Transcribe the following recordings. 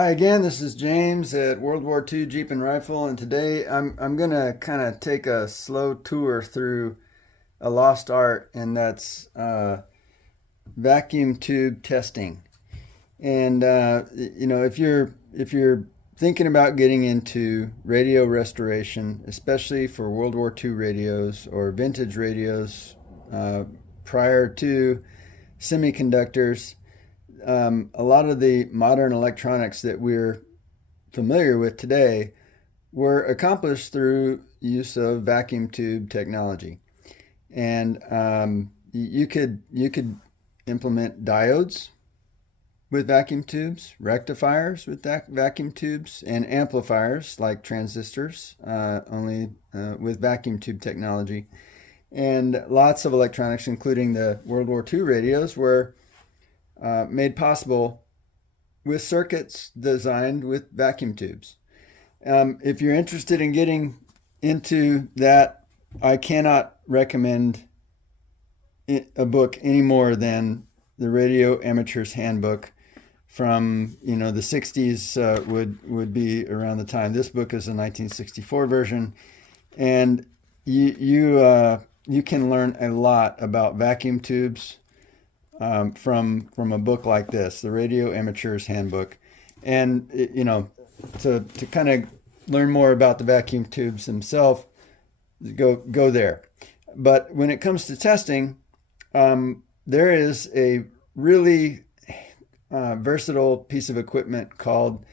Hi again, this is James at World War II Jeep and Rifle, and today I'm gonna kind of take a slow tour through a lost art, and that's vacuum tube testing. And if you're thinking about getting into radio restoration, especially for World War II radios or vintage radios prior to semiconductors, a lot of the modern electronics that we're familiar with today were accomplished through use of vacuum tube technology. And you could implement diodes with vacuum tubes, rectifiers with vacuum tubes, and amplifiers like transistors, only with vacuum tube technology. And lots of electronics, including the World War II radios, were made possible with circuits designed with vacuum tubes. If you're interested in getting into that, I cannot recommend a book any more than the Radio Amateur's Handbook from the 60s. Would be around the time. This book is a 1964 version, and you can learn a lot about vacuum tubes from a book like this, the Radio Amateur's Handbook. And to kind of learn more about the vacuum tubes themselves, go there. But when it comes to testing, there is a really versatile piece of equipment called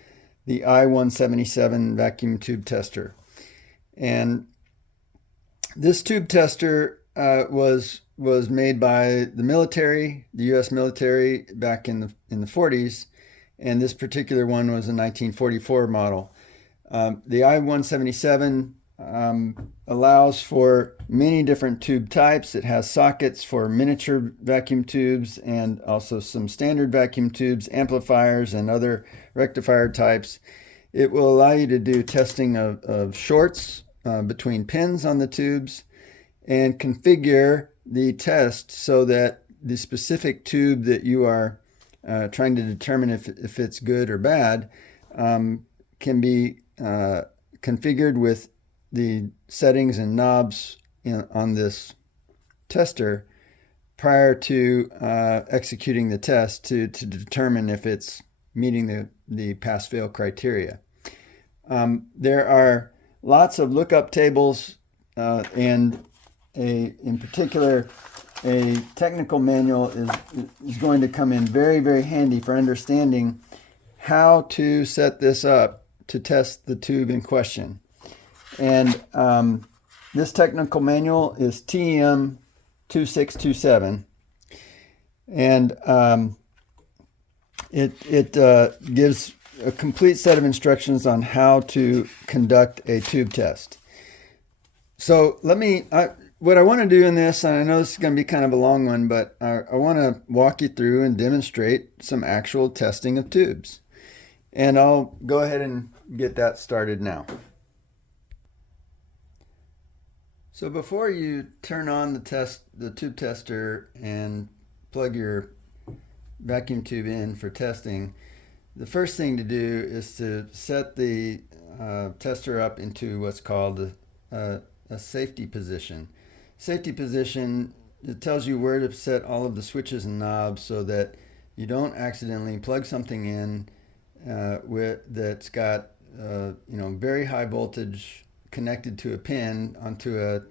the I-177 vacuum tube tester. And this tube tester was made by the military, the U.S. military, back in the 40s, and this particular one was a 1944 model. The I-177 allows for many different tube types. It has sockets for miniature vacuum tubes and also some standard vacuum tubes, amplifiers, and other rectifier types. It will allow you to do testing of shorts between pins on the tubes and configure the test so that the specific tube that you are trying to determine if it's good or bad can be configured with the settings and knobs on this tester prior to executing the test to determine if it's meeting the pass-fail criteria. There are lots of lookup tables and in particular, a technical manual is going to come in very, very handy for understanding how to set this up to test the tube in question. And this technical manual is TEM 2627. And it gives a complete set of instructions on how to conduct a tube test. So what I want to do in this, and I know this is going to be kind of a long one, but I want to walk you through and demonstrate some actual testing of tubes. And I'll go ahead and get that started now. So before you turn on the tube tester and plug your vacuum tube in for testing, the first thing to do is to set the tester up into what's called a safety position. Safety position, it tells you where to set all of the switches and knobs so that you don't accidentally plug something in that's got very high voltage connected to a pin onto a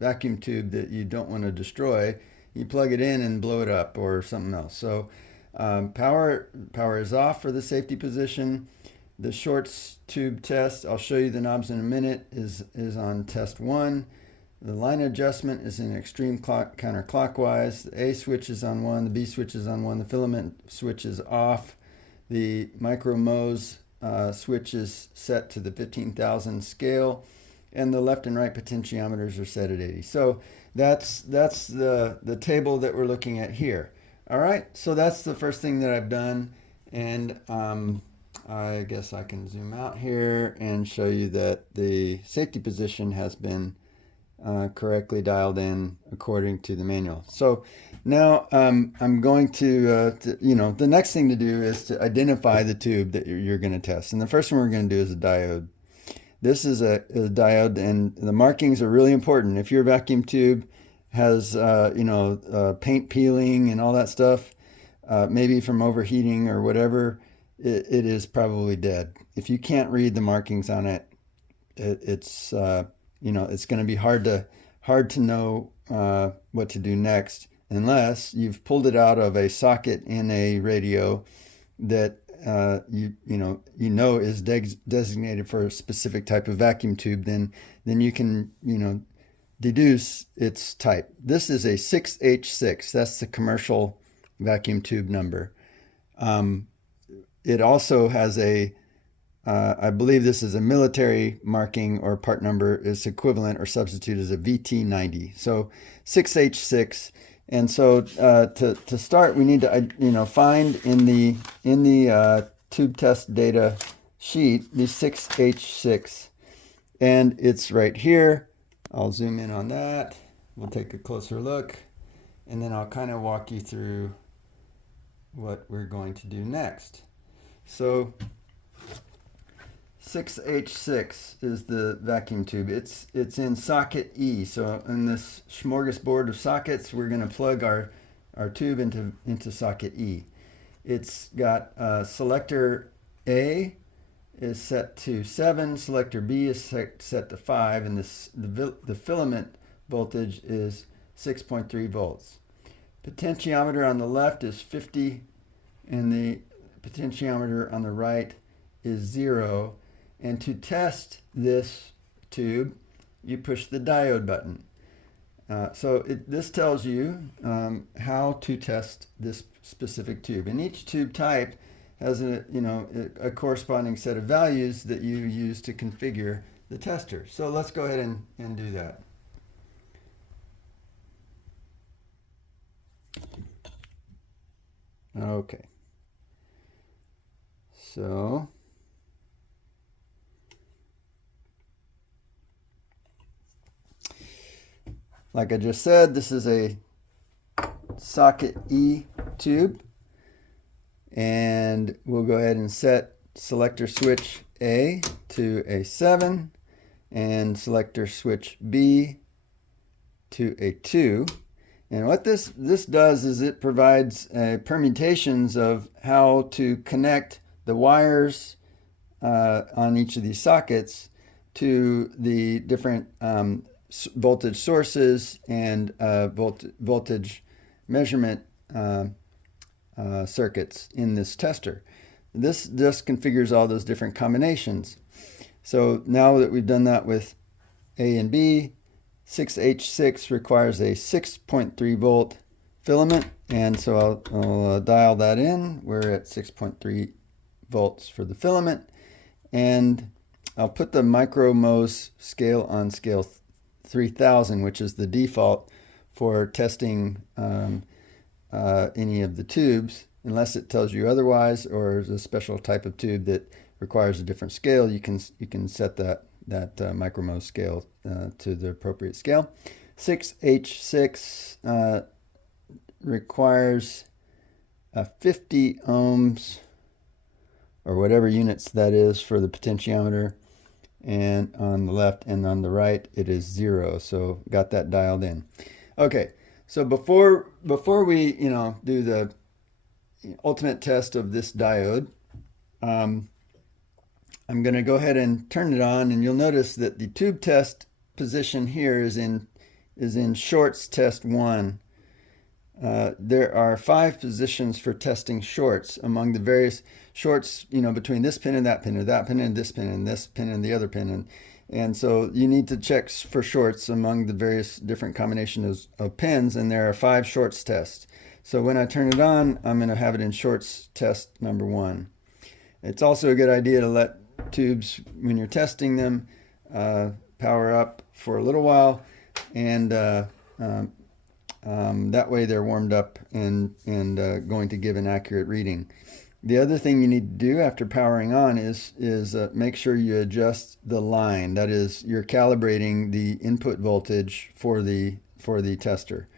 vacuum tube that you don't want to destroy. You plug it in and blow it up or something else. So power is off for the safety position. The shorts tube test, I'll show you the knobs in a minute, is on test 1. The line adjustment is in extreme counterclockwise. The A switch is on 1, the B switch is on 1, the filament switch is off. The micro Mohs switch is set to the 15,000 scale, and the left and right potentiometers are set at 80. So that's the table that we're looking at here. All right, so that's the first thing that I've done, and I guess I can zoom out here and show you that the safety position has been correctly dialed in according to the manual. So Now I'm going the next thing to do is to identify the tube that you're going to test. And the first one we're going to do is a diode. This is a diode, and the markings are really important. If your vacuum tube has, paint peeling and all that stuff, maybe from overheating or whatever, it is probably dead. If you can't read the markings on it, it's going to be hard to know what to do next, unless you've pulled it out of a socket in a radio that is designated for a specific type of vacuum tube. Then you can deduce its type. This is a 6H6. That's the commercial vacuum tube number. It also has I believe this is a military marking, or part number is equivalent or substitute as a VT90. So 6H6. And so to start, we need to find in the tube test data sheet the 6H6, and it's right here. I'll zoom in on that. We'll take a closer look, and then I'll kind of walk you through what we're going to do next. So 6H6 is the vacuum tube. It's in socket E. So in this smorgasbord of sockets, we're going to plug our tube into socket E. It's got selector A is set to 7, selector B is set to 5, and the filament voltage is 6.3 volts. Potentiometer on the left is 50, and the potentiometer on the right is 0. And to test this tube, you push the diode button. This tells you how to test this specific tube. And each tube type has a corresponding set of values that you use to configure the tester. So let's go ahead and do that. Okay. So like I just said, this is a socket E tube, and we'll go ahead and set selector switch A to a 7 and selector switch B to a 2. And what this does is it provides permutations of how to connect the wires on each of these sockets to the different voltage sources and voltage measurement circuits in this tester. This just configures all those different combinations. So now that we've done that with A and B, 6H6 requires a 6.3 volt filament, and so I'll dial that in. We're at 6.3 volts for the filament, and I'll put the micromose scale on scale 3000, which is the default for testing any of the tubes, unless it tells you otherwise, or is a special type of tube that requires a different scale. You can set that micromose scale to the appropriate scale. 6H6 requires 50 ohms, or whatever units that is, for the potentiometer, and on the left and on the right it is 0. So got that dialed in. Okay, so before we do the ultimate test of this diode, I'm going to go ahead and turn it on, and you'll notice that the tube test position here is in shorts test 1. There are 5 positions for testing shorts among the various shorts, between this pin and that pin, or that pin and this pin, and this pin and the other pin. And so you need to check for shorts among the various different combinations of pins, and there are 5 shorts tests. So when I turn it on, I'm going to have it in shorts test number 1. It's also a good idea to let tubes, when you're testing them, power up for a little while, and that way they're warmed up and going to give an accurate reading. The other thing you need to do after powering on is make sure you adjust the line. That is, you're calibrating the input voltage for the tester.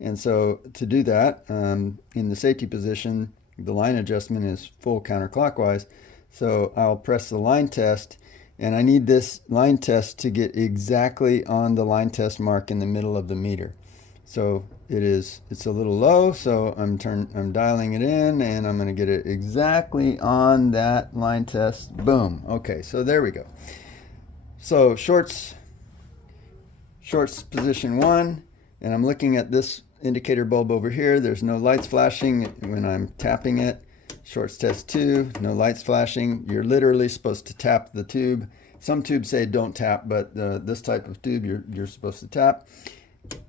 And so to do that, in the safety position, the line adjustment is full counterclockwise. So I'll press the line test, and I need this line test to get exactly on the line test mark in the middle of the meter. So it's a little low, so I'm dialing it in, and I'm going to get it exactly on that line test. Boom. Okay, so there we go. So shorts position 1, and I'm looking at this indicator bulb over here. There's no lights flashing when I'm tapping it. Shorts test 2, no lights flashing. You're literally supposed to tap the tube. Some tubes say don't tap, but this type of tube you're supposed to tap.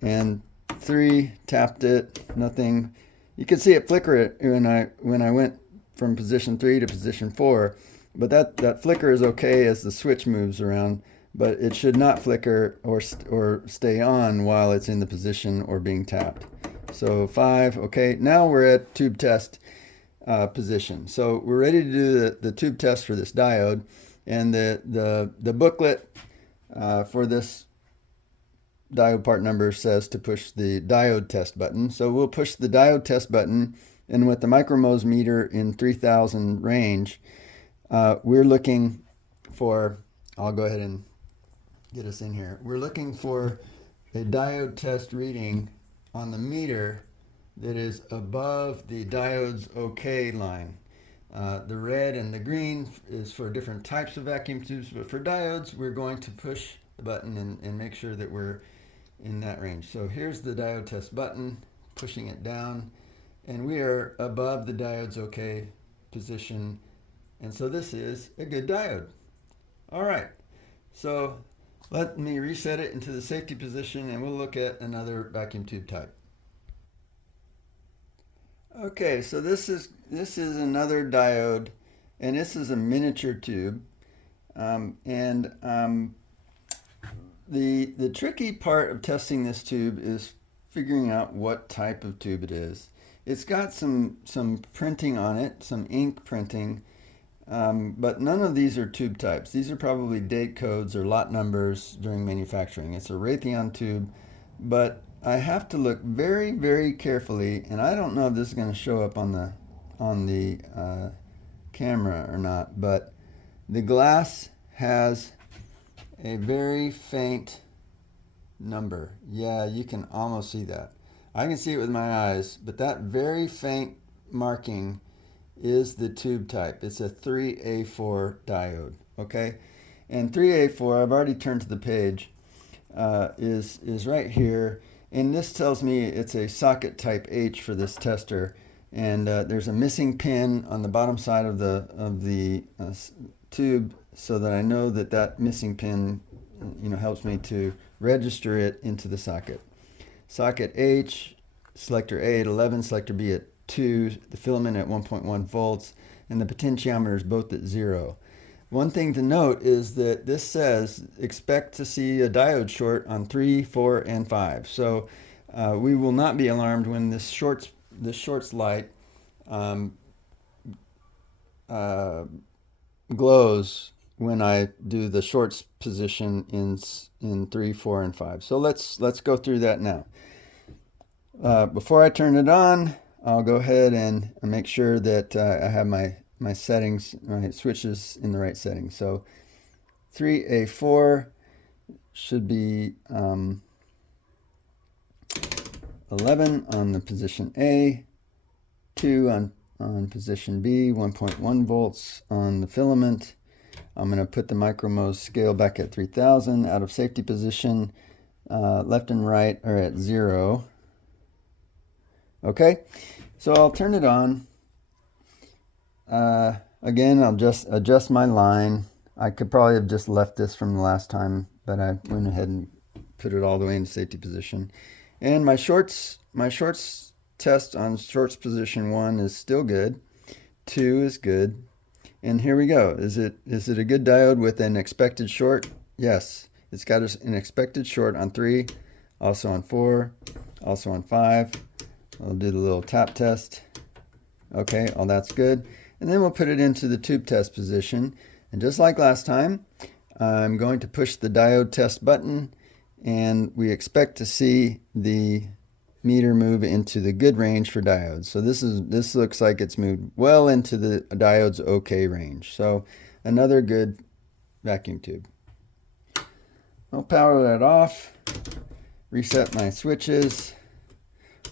And 3, tapped it, nothing. You can see it flicker it when I went from position 3 to position 4, but that flicker is okay as the switch moves around, but it should not flicker or stay on while it's in the position or being tapped. So 5, okay, now we're at tube test position. So we're ready to do the tube test for this diode, and the booklet for this diode part number says to push the diode test button. So we'll push the diode test button, and with the micromose meter in 3000 range, we're looking for, I'll go ahead and get us in here. We're looking for a diode test reading on the meter that is above the diode's OK line. The red and the green is for different types of vacuum tubes, but for diodes, we're going to push the button and make sure that we're in that range. So here's the diode test button, pushing it down, and we are above the diode's OK position, and so this is a good diode. All right, so let me reset it into the safety position, and we'll look at another vacuum tube type. Okay, so this is another diode, and this is a miniature tube, the tricky part of testing this tube is figuring out what type of tube it is. It's got some printing on it, some ink printing, but none of these are tube types. These are probably date codes or lot numbers during manufacturing. It's a Raytheon tube, but I have to look very, very carefully, and I don't know if this is going to show up on the camera or not, but the glass has a very faint number. Yeah, you can almost see that. I can see it with my eyes, but that very faint marking is the tube type. It's a 3A4 diode, okay? And 3A4, I've already turned to the page, is right here. And this tells me it's a socket type H for this tester. And there's a missing pin on the bottom side of the tube, so that I know that missing pin, helps me to register it into the socket. Socket H, selector A at 11, selector B at 2, the filament at 1.1 volts, and the potentiometers both at 0. One thing to note is that this says expect to see a diode short on 3, 4, and 5. So we will not be alarmed when this shorts light glows when I do the shorts position in 3, 4, and 5. So let's go through that now. Before I turn it on, I'll go ahead and make sure that I have my settings, my switches in the right settings. So 3A4 should be 11 on the position A, 2 on position B, 1.1 volts on the filament. I'm going to put the micromose scale back at 3000, out of safety position. Left and right are at 0. Okay, so I'll turn it on. Again, I'll just adjust my line. I could probably have just left this from the last time, but I went ahead and put it all the way into safety position. And my shorts test on shorts position 1 is still good. 2 is good. And here we go. Is it a good diode with an expected short? Yes. It's got an expected short on 3, also on 4, also on 5. I'll do the little tap test. Okay, all that's good. And then we'll put it into the tube test position. And just like last time, I'm going to push the diode test button, and we expect to see the meter move into the good range for diodes. So this looks like it's moved well into the diode's okay range. So another good vacuum tube. I'll power that off, reset my switches.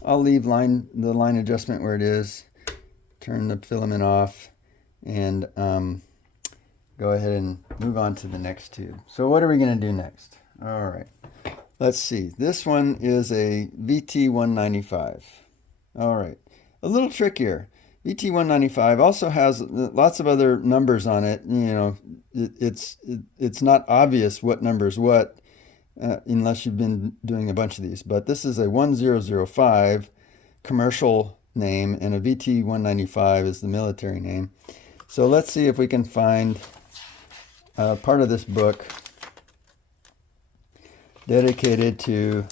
I'll leave the line adjustment where it is, turn the filament off, and go ahead and move on to the next tube. So what are we going to do next? All right, let's see. This one is a VT195. All right, a little trickier. VT195 also has lots of other numbers on it. You know, it's not obvious what number is what unless you've been doing a bunch of these. But this is a 1005 commercial name, and a VT195 is the military name. So let's see if we can find part of this book dedicated to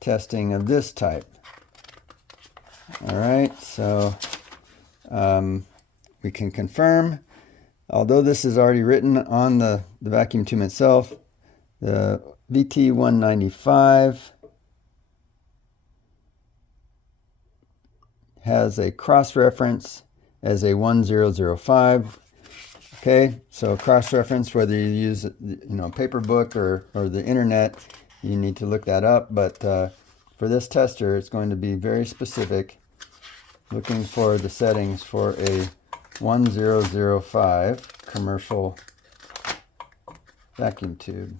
testing of this type. All right, so we can confirm, although this is already written on the vacuum tube itself, the VT195 has a cross-reference as a 1005. Okay, so cross-reference, whether you use paper book or the internet, you need to look that up. But for this tester, it's going to be very specific, looking for the settings for a 1005 commercial vacuum tube.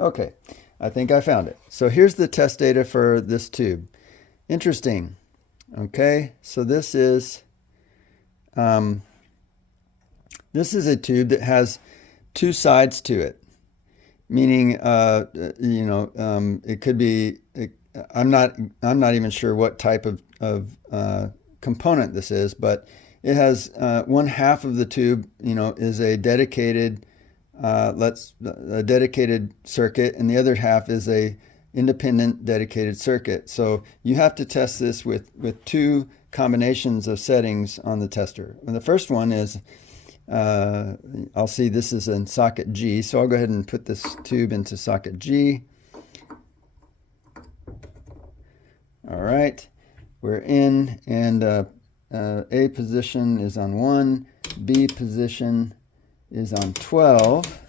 Okay, I think I found it. So here's the test data for this tube. Interesting. Okay, so this is a tube that has two sides to it, meaning it could be. I'm not even sure what type of component this is, but it has one half of the tube, is a dedicated a dedicated circuit, and the other half is a independent dedicated circuit. So you have to test this with two combinations of settings on the tester. And the first one is, I'll see this is in socket G, so I'll go ahead and put this tube into socket G. All right, we're in, and A position is on 1, B position is on 12.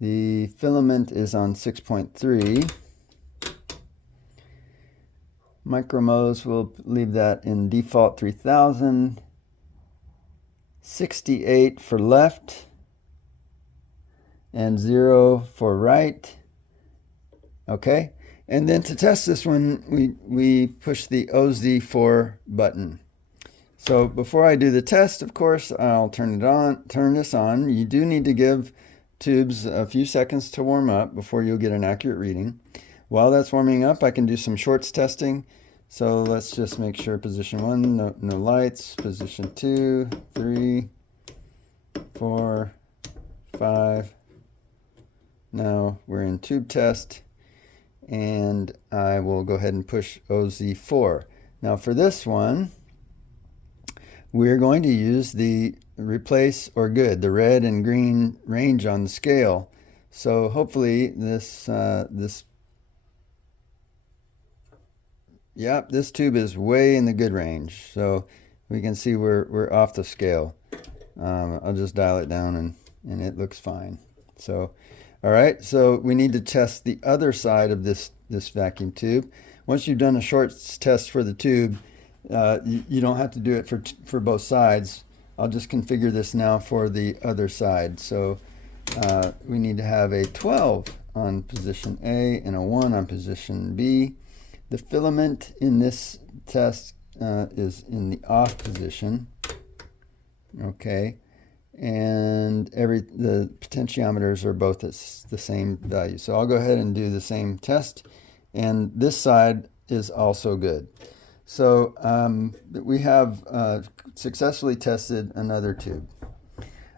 The filament is on 6.3. Micromos, we'll leave that in default 3000. 68 for left and 0 for right. Okay, and then to test this one, we push the OZ4 button. So before I do the test, of course, I'll turn this on. You do need to give tubes a few seconds to warm up before you'll get an accurate reading. While that's warming up, I can do some shorts testing. So let's just make sure position 1, no lights, position 2, 3, 4, 5. Now we're in tube test, and I will go ahead and push OZ4. Now for this one, we're going to use the replace or good, the red and green range on the scale. So hopefully this tube is way in the good range. So we can see we're off the scale. I'll just dial it down and it looks fine. So, all right, so we need to test the other side of this vacuum tube. Once you've done a shorts test for the tube, you don't have to do it for both sides. I'll just configure this now for the other side. So we need to have a 12 on position A and a 1 on position B. The filament in this test is in the off position. Okay, and the potentiometers are both at the same value. So I'll go ahead and do the same test, and this side is also good. So we have successfully tested another tube.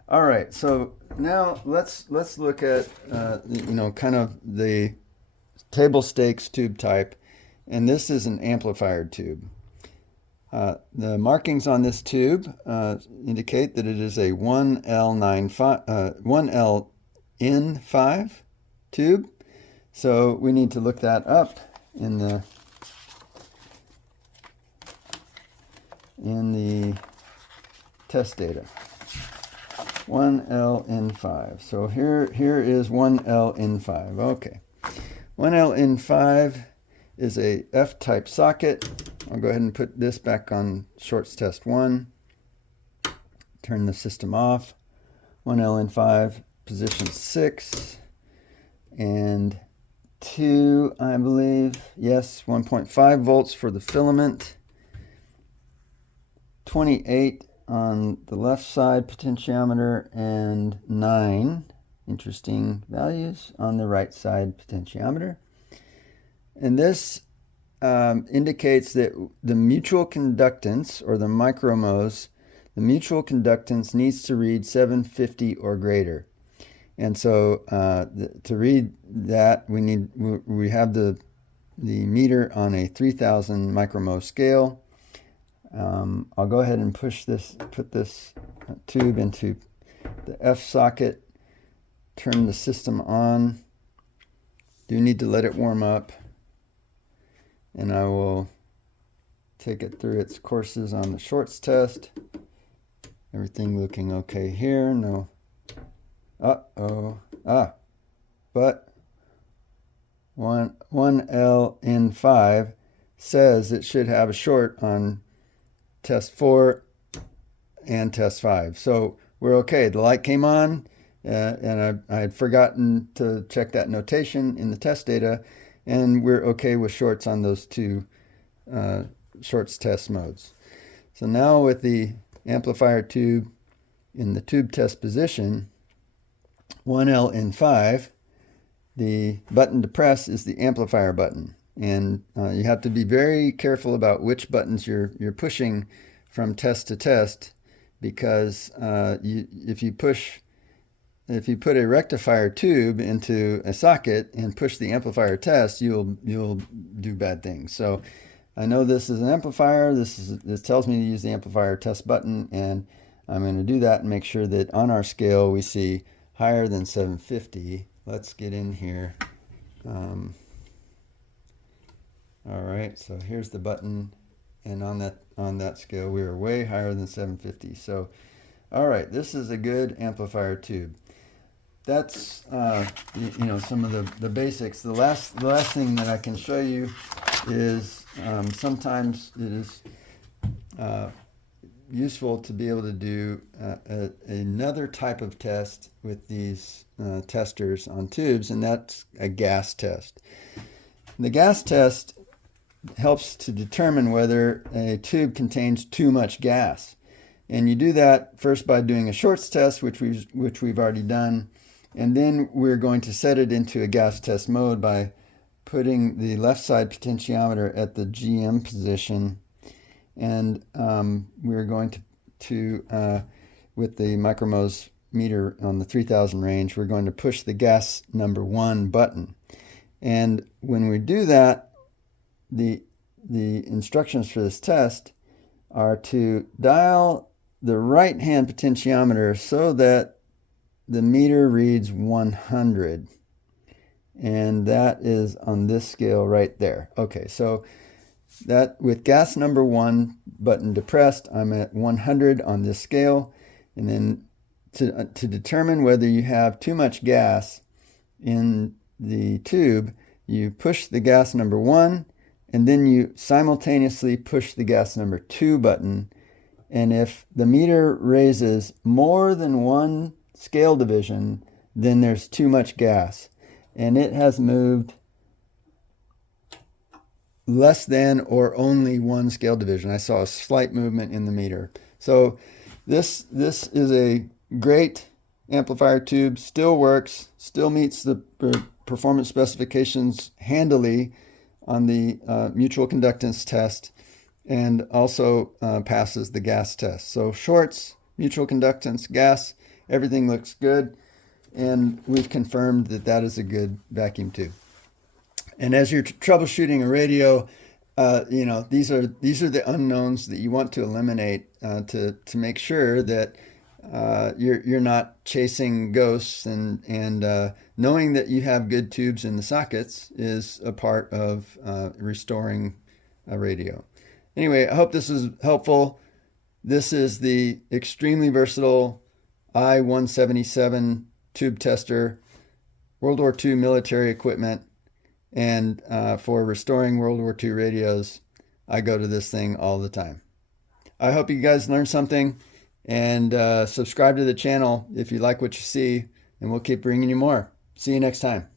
All right, so now let's look at kind of the table stakes tube type, and this is an amplifier tube. The markings on this tube indicate that it is a 1L N5 tube. So we need to look that up in the test data. 1LN5. So here is 1LN5. Okay. 1LN5 is a F-type socket. I'll go ahead and put this back on shorts test 1. Turn the system off. 1LN5, position 6. And 2, I believe. Yes, 1.5 volts for the filament. 28 on the left side potentiometer and 9, interesting values, on the right side potentiometer. And this indicates that the mutual conductance, or the micromhos, the mutual conductance needs to read 750 or greater. And so to read that, we have the meter on a 3000 micromho scale. I'll go ahead and put this tube into the F socket, turn the system on. Do need to let it warm up, and I will take it through its courses on the shorts test. Everything looking okay here. No. But 1LN5 says it should have a short on test 4 and test 5. So we're okay. The light came on, and I had forgotten to check that notation in the test data, and we're okay with shorts on those two shorts test modes. So now with the amplifier tube in the tube test position, 1LN5, the button to press is the amplifier button. And you have to be very careful about which buttons you're pushing from test to test, because if you put a rectifier tube into a socket and push the amplifier test, you'll do bad things. So I know this is an amplifier. This tells me to use the amplifier test button, and I'm going to do that and make sure that on our scale we see higher than 750. Let's get in here. All right, so here's the button, and on that scale we are way higher than 750. So, all right, this is a good amplifier tube. That's some of the basics. The last thing that I can show you is sometimes it is useful to be able to do another type of test with these testers on tubes, and that's a gas test. The gas test helps to determine whether a tube contains too much gas. And you do that first by doing a shorts test, which we've already done, and then we're going to set it into a gas test mode by putting the left side potentiometer at the GM position, and we're going to with the micromhos meter on the 3000 range, we're going to push the gas number 1 button. And when we do that, the instructions for this test are to dial the right hand potentiometer so that the meter reads 100, and that is on this scale right there. Okay, so that with gas number 1 button depressed, I'm at 100 on this scale. And then to determine whether you have too much gas in the tube, you push the gas number 1, and then you simultaneously push the gas number 2 button. And if the meter raises more than 1 scale division, then there's too much gas. And it has moved less than or only 1 scale division. I saw a slight movement in the meter. So this is a great amplifier tube, still works, still meets the performance specifications handily on the mutual conductance test, and also passes the gas test. So shorts, mutual conductance, gas, everything looks good, and we've confirmed that that is a good vacuum tube. And as you're troubleshooting a radio, these are the unknowns that you want to eliminate to make sure that you're not chasing ghosts, and knowing that you have good tubes in the sockets is a part of restoring a radio. Anyway, I hope this is helpful. This is the extremely versatile I-177 tube tester, World War II military equipment, and for restoring World War II radios, I go to this thing all the time. I hope you guys learned something, and subscribe to the channel if you like what you see, and we'll keep bringing you more. See you next time.